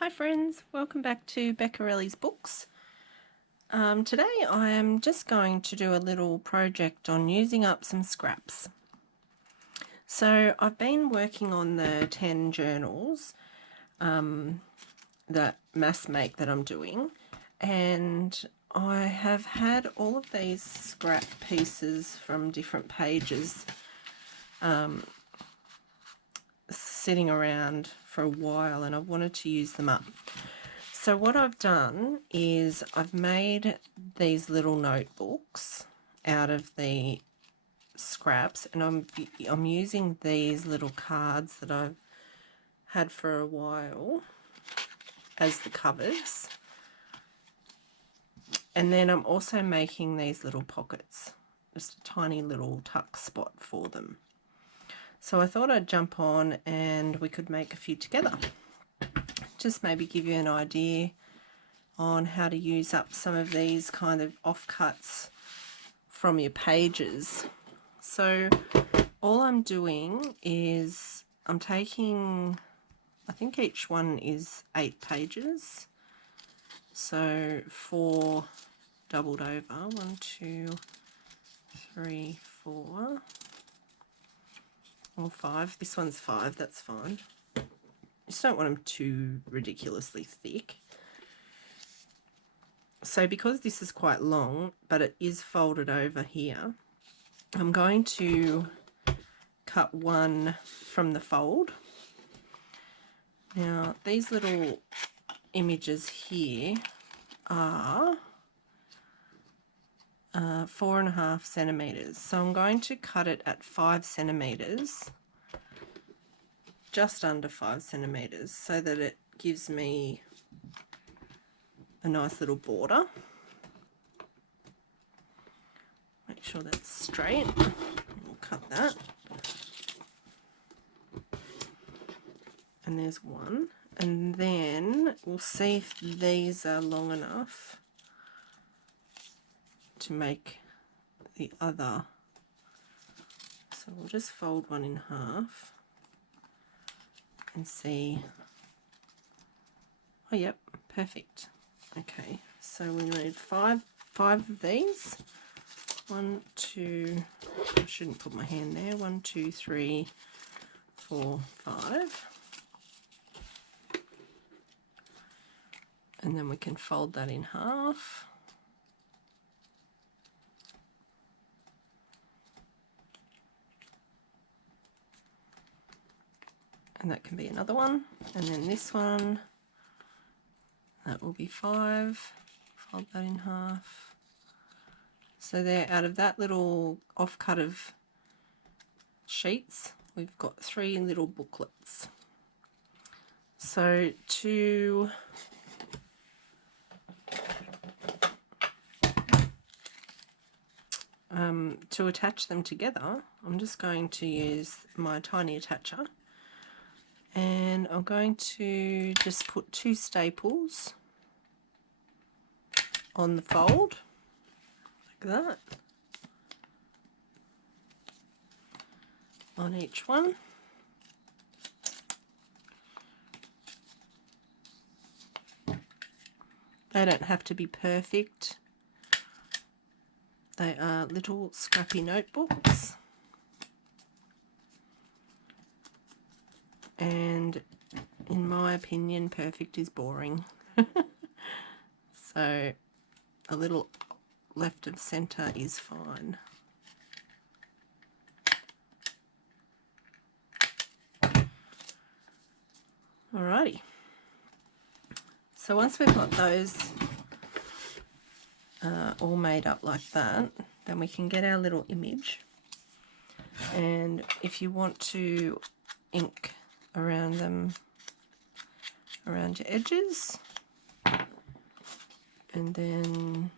Hi friends, welcome back to Beccarelli's Books. Today I am just going to do a little project on using up some scraps. So I've been working on the 10 journals that mass make that I'm doing, and I have had all of these scrap pieces from different pages sitting around for a while, and I wanted to use them up. So what I've done is I've made these little notebooks out of the scraps, and I'm using these little cards that I've had for a while as the covers. And then I'm also making these little pockets, just a tiny little tuck spot for them. So I thought I'd jump on and we could make a few together. Just maybe give you an idea on how to use up some of these kind of offcuts from your pages. So all I'm doing is I'm taking, I think each one is 8 pages, so 4 doubled over, 1, 2, 3, 4, or 5. This one's 5, that's fine. Just don't want them too ridiculously thick. So because this is quite long, but it is folded over here, I'm going to cut one from the fold. Now these little images here are 4.5 centimeters, so I'm going to cut it at 5 centimeters, just under 5 centimeters, so that it gives me a nice little border. Make sure that's straight. We'll cut that. And there's one. And then we'll see if these are long enough to make the other. So we'll just fold one in half and see. Oh, yep, perfect. Okay, so we need five of these. 1, 2, I shouldn't put my hand there. 1, 2, 3, 4, 5. And then we can fold that in half. And that can be another one. And then this one, that will be 5. Fold that in half. So there, out of that little offcut of sheets, we've got 3 little booklets. So to attach them together, I'm just going to use my tiny attacher, and I'm going to just put 2 staples on the fold, like that, on each one. They don't have to be perfect. They are little scrappy notebooks. And in my opinion, perfect is boring. So a little left of center is fine. Alrighty. So once we've got those all made up like that, then we can get our little image. And if you want to ink around them, around your edges, and then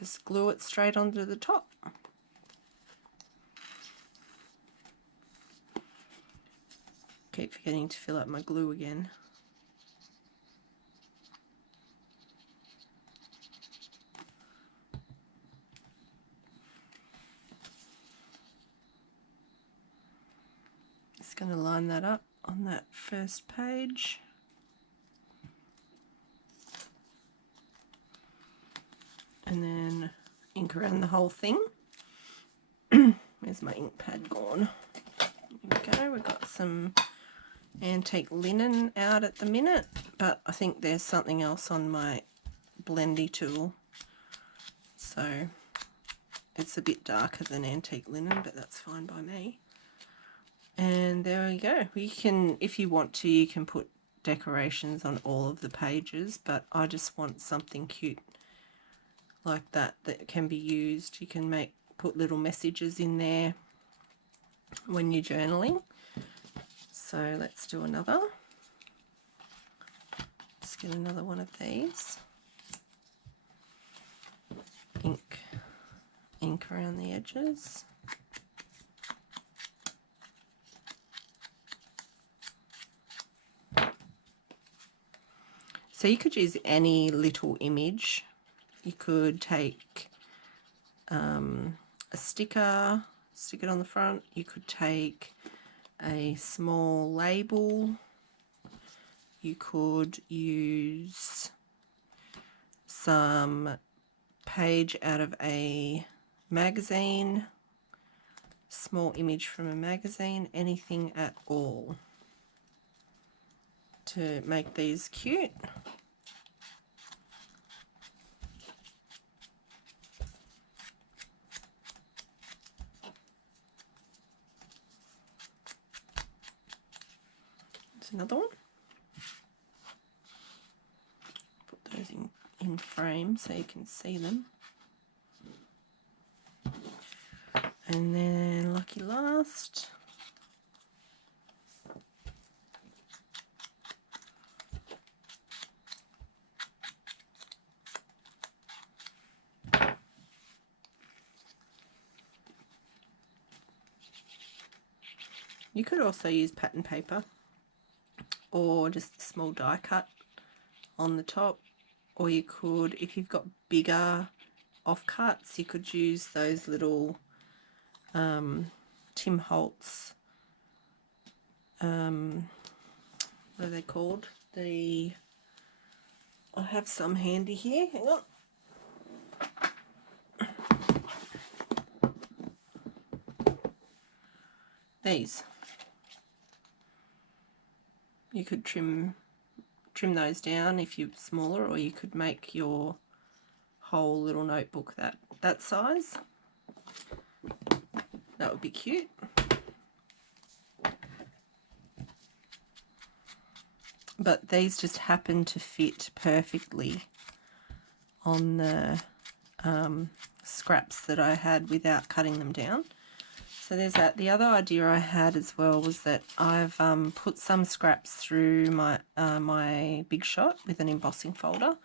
just glue it straight onto the top. Keep forgetting to fill up my glue again. Just going to line that up on that first page. and then ink around the whole thing. Where's my ink pad gone? There we go. We've got some antique linen out at the minute, but I think there's something else on my blendy tool, so it's a bit darker than antique linen, but that's fine by me. And there we go. You can, if you want to, you can put decorations on all of the pages, but I just want something cute like that that can be used. You can put little messages in there when you're journaling. So let's do another. Let's get another one of these. Ink around the edges. So you could use any little image. You could take a sticker, stick it on the front. You could take a small label. You could use some page out of a magazine, small image from a magazine, anything at all to make these cute. There's another one. Put those in frame so you can see them. And then lucky last. You could also use pattern paper or just a small die cut on the top, or you could, if you've got bigger offcuts, you could use those little Tim Holtz, what are they called? I have some handy here, hang on. These. You could trim those down if you're smaller, or you could make your whole little notebook that size. That would be cute. But these just happen to fit perfectly on the scraps that I had without cutting them down. So there's that. The other idea I had as well was that I've put some scraps through my my Big Shot with an embossing folder,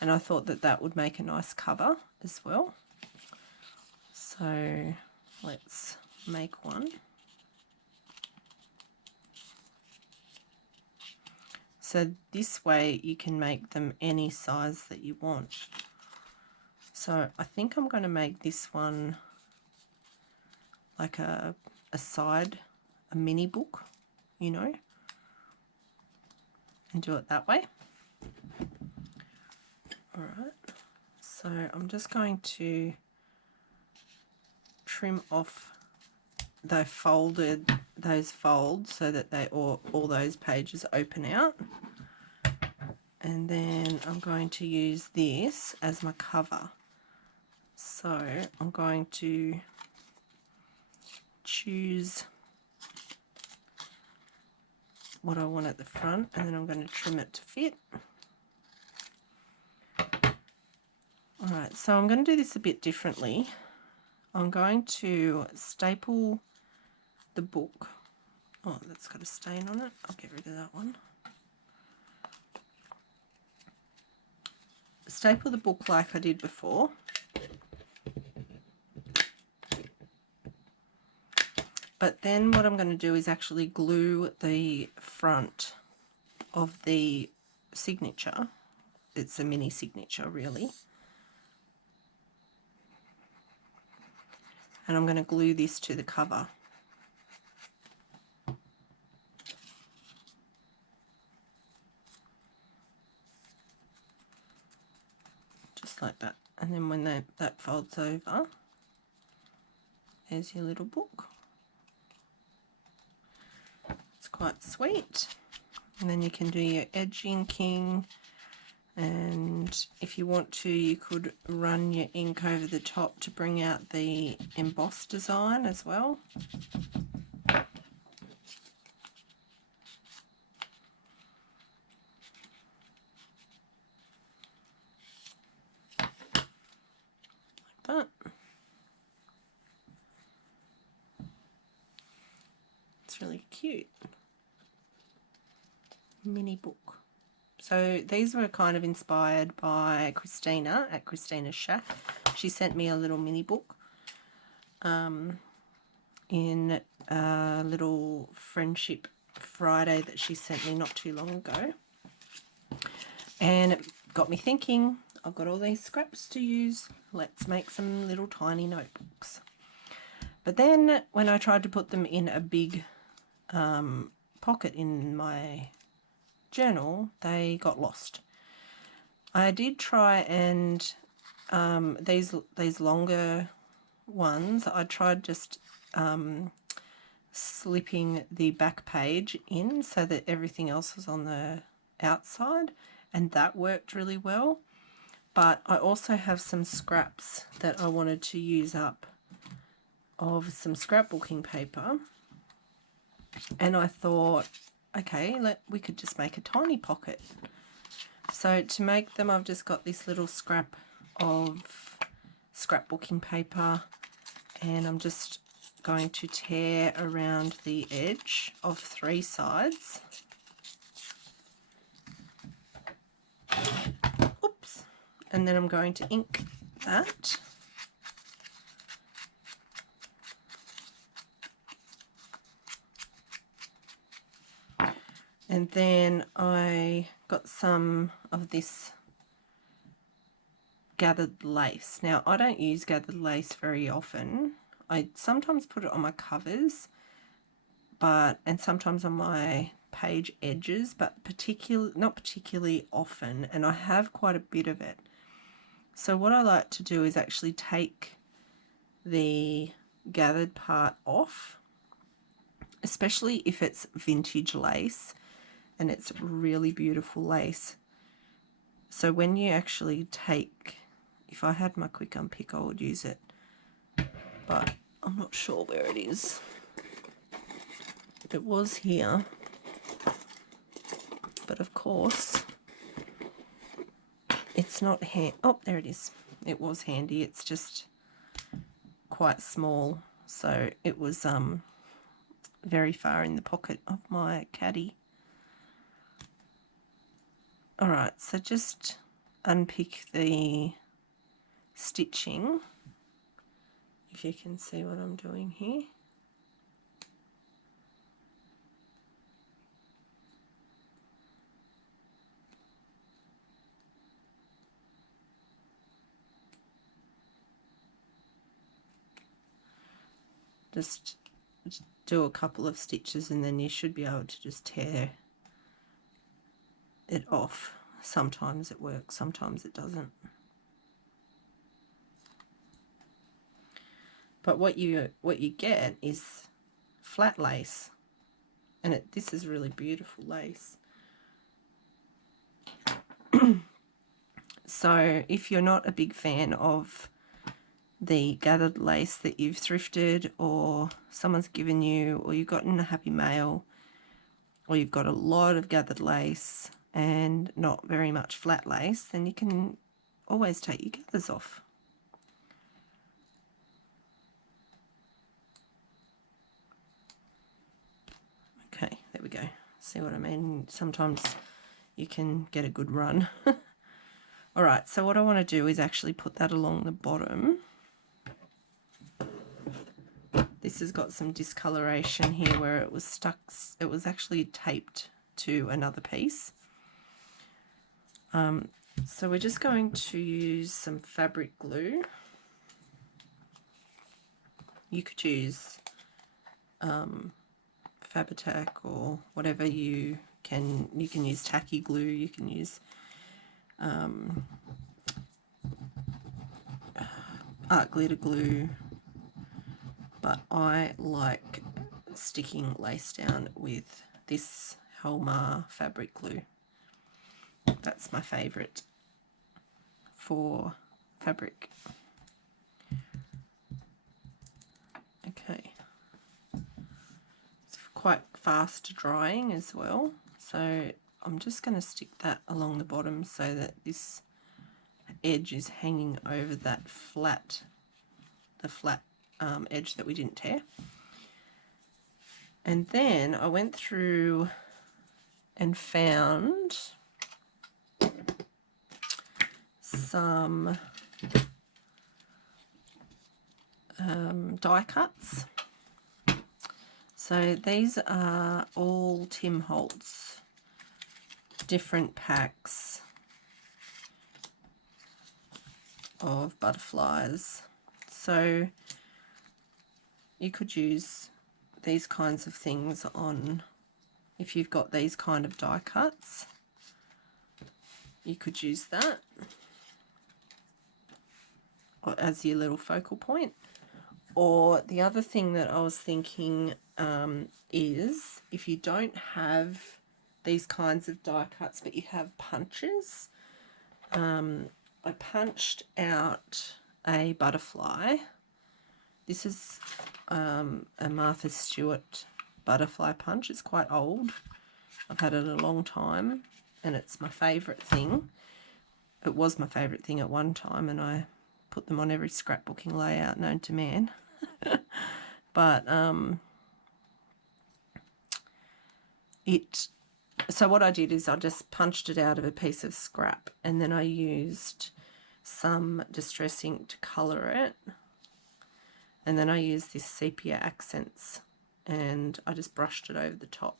and I thought that that would make a nice cover as well. So let's make one. So this way you can make them any size that you want. So I think I'm going to make this one like a mini book, you know, and do it that way. All right, so I'm just going to trim off those folds so that they all those pages open out, and then I'm going to use this as my cover. So I'm going to choose what I want at the front, and then I'm going to trim it to fit. Alright, so I'm going to do this a bit differently. I'm going to staple the book. Oh, that's got a stain on it. I'll get rid of that one. Staple the book like I did before. But then what I'm going to do is actually glue the front of the signature. It's a mini signature, really. And I'm going to glue this to the cover. Just like that. And And then when that folds over, there's your little book. It's quite sweet. And then you can do your edge inking, and if you want to, you could run your ink over the top to bring out the embossed design as well. Like that. It's really cute. Mini book. So these were kind of inspired by Christina at Christina's Shack. She sent me a little mini book in a little Friendship Friday that she sent me not too long ago. And it got me thinking, I've got all these scraps to use. Let's make some little tiny notebooks. But then when I tried to put them in a big pocket in my journal, they got lost. I did try, and these longer ones, I tried just slipping the back page in so that everything else was on the outside, and that worked really well. But I also have some scraps that I wanted to use up of some scrapbooking paper, and I thought, okay, we could just make a tiny pocket. So to make them, I've just got this little scrap of scrapbooking paper, and I'm just going to tear around the edge of 3 sides. Oops. And then I'm going to ink that. And then I got some of this gathered lace. Now, I don't use gathered lace very often. I sometimes put it on my covers, and sometimes on my page edges, but not particularly often, and I have quite a bit of it. So what I like to do is actually take the gathered part off, especially if it's vintage lace and it's really beautiful lace. So when you actually take, if I had my quick unpick, I would use it, but I'm not sure where it is. It was here, but of course it's not oh, there it is. It was handy, it's just quite small, so it was very far in the pocket of my caddy. Alright, so just unpick the stitching, if you can see what I'm doing here. Just do a couple of stitches and then you should be able to just tear it off. Sometimes it works, sometimes it doesn't. But what you get is flat lace, and this is really beautiful lace. So if you're not a big fan of the gathered lace that you've thrifted, or someone's given you, or you've got in a Happy Mail, or you've got a lot of gathered lace and not very much flat lace, then you can always take your gathers off. Okay, there we go. See what I mean? Sometimes you can get a good run. Alright, so what I want to do is actually put that along the bottom. This has got some discoloration here where it was stuck. It was actually taped to another piece. So we're just going to use some fabric glue. You could use Fabri-Tac or whatever you can. You can use tacky glue. You can use art glitter glue, but I like sticking lace down with this Helmar fabric glue. That's my favourite for fabric. Okay, it's quite fast drying as well, so I'm just going to stick that along the bottom so that this edge is hanging over that flat, the flat edge that we didn't tear. And then I went through and found some die cuts. So these are all Tim Holtz, different packs of butterflies. So you could use these kinds of things on, if you've got these kind of die cuts, you could use that as your little focal point. Or the other thing that I was thinking is, if you don't have these kinds of die cuts but you have punches, I punched out a butterfly. This is a Martha Stewart butterfly punch. It's quite old. I've had it a long time and it's my favourite thing. It was my favourite thing at one time, and I put them on every scrapbooking layout known to man. But so what I did is I just punched it out of a piece of scrap, and then I used some Distress ink to colour it, and then I used this sepia accents and I just brushed it over the top.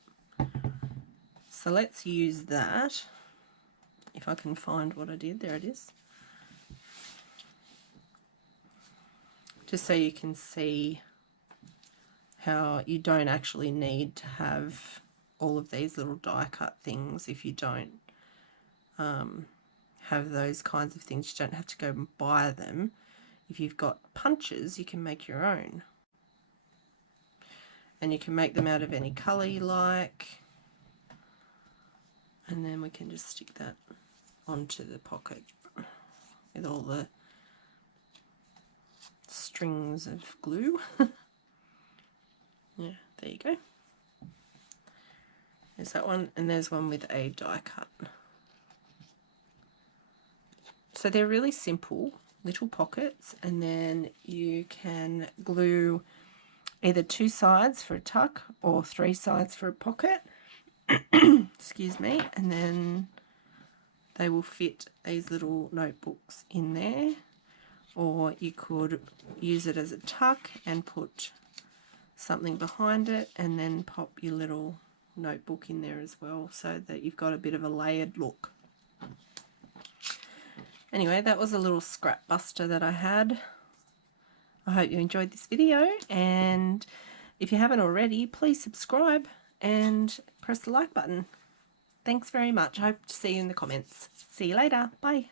So let's use that. If I can find what I did, there it is. Just so you can see how you don't actually need to have all of these little die cut things. If you don't have those kinds of things, you don't have to go and buy them. If you've got punches, you can make your own. And you can make them out of any colour you like. And then we can just stick that onto the pocket with all the strings of glue. Yeah, there you go. There's that one, and there's one with a die cut. So they're really simple little pockets, and then you can glue either 2 sides for a tuck or 3 sides for a pocket. Excuse me. And then they will fit these little notebooks in there, or you could use it as a tuck and put something behind it and then pop your little notebook in there as well, so that you've got a bit of a layered look. Anyway, that was a little scrap buster that I had. I hope you enjoyed this video, and if you haven't already, please subscribe and press the like button. Thanks very much. I hope to see you in the comments. See you later. Bye.